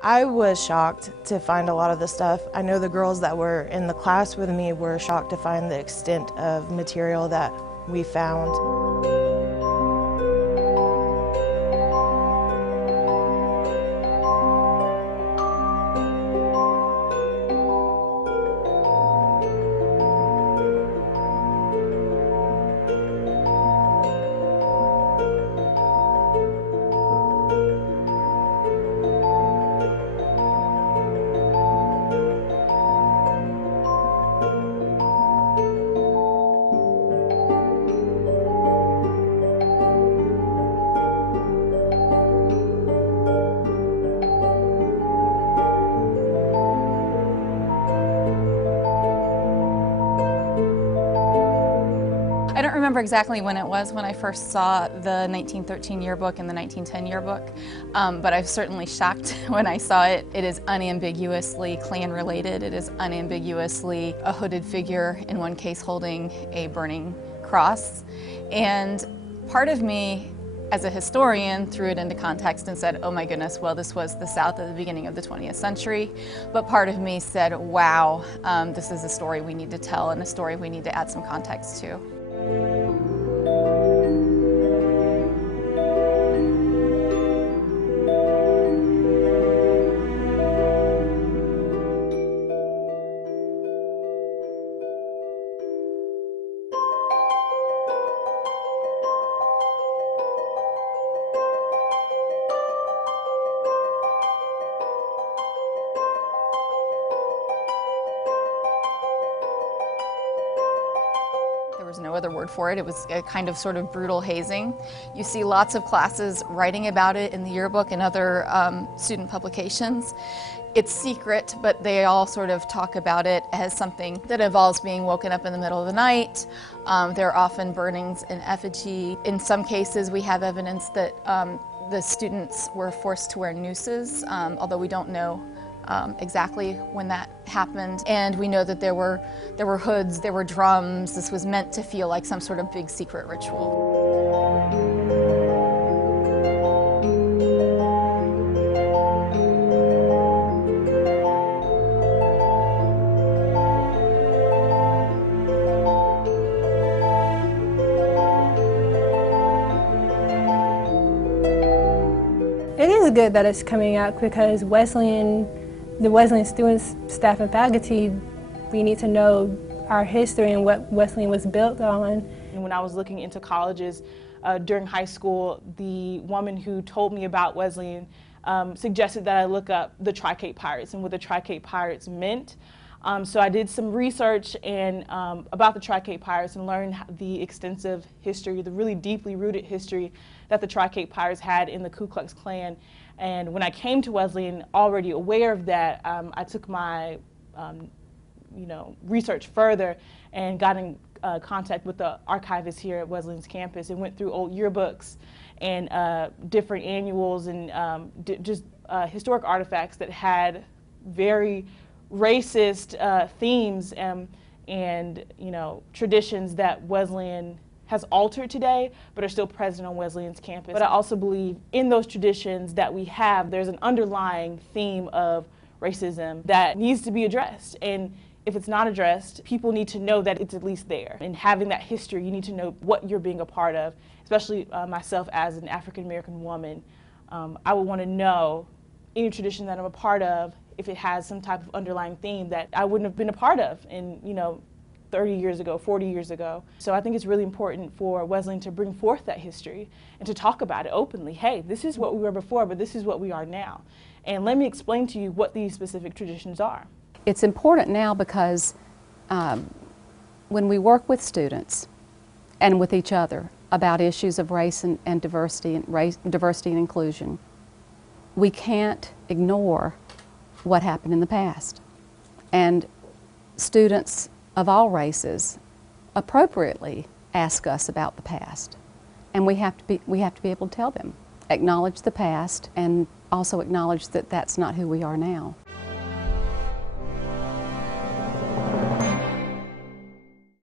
I was shocked to find a lot of the stuff. I know the girls that were in the class with me were shocked to find the extent of material that we found. I don't remember exactly when it was when I first saw the 1913 yearbook and the 1910 yearbook, but I was certainly shocked when I saw it. It is unambiguously Klan related. It is unambiguously a hooded figure, in one case holding a burning cross. And part of me, as a historian, threw it into context and said, oh my goodness, well, this was the South at the beginning of the 20th century. But part of me said, wow, this is a story we need to tell and a story we need to add some context to. There was no other word for it. It was a kind of sort of brutal hazing. You see lots of classes writing about it in the yearbook and other student publications. It's secret, but they all sort of talk about it as something that involves being woken up in the middle of the night. There are often burnings in effigy. In some cases, we have evidence that the students were forced to wear nooses, although we don't know exactly when that happened. And we know that there were hoods, there were drums. This was meant to feel like some sort of big secret ritual. It is good that it's coming out because the Wesleyan students, staff, and faculty, we need to know our history and what Wesleyan was built on. And when I was looking into colleges during high school, the woman who told me about Wesleyan suggested that I look up the Tri-Cape Pirates and what the Tri-Cape Pirates meant. So I did some research about the Tri-Cape Pirates and learned the extensive history, the really deeply rooted history that the Tri-Cape Pirates had in the Ku Klux Klan. And when I came to Wesleyan, already aware of that, I took my research further and got in contact with the archivist here at Wesleyan's campus and went through old yearbooks and different annuals and just historic artifacts that had very racist themes and traditions that Wesleyan has altered today, but are still present on Wesleyan's campus. But I also believe in those traditions that we have, there's an underlying theme of racism that needs to be addressed. And if it's not addressed, people need to know that it's at least there. And having that history, you need to know what you're being a part of, especially myself as an African-American woman. I would want to know any tradition that I'm a part of, if it has some type of underlying theme that I wouldn't have been a part of in, 30 years ago, 40 years ago. So I think it's really important for Wesleyan to bring forth that history and to talk about it openly. Hey, this is what we were before, but this is what we are now. And let me explain to you what these specific traditions are. It's important now because when we work with students and with each other about issues of race and diversity and inclusion, we can't ignore what happened in the past. And students of all races appropriately ask us about the past. And we have to be able to tell them, acknowledge the past and also acknowledge that that's not who we are now.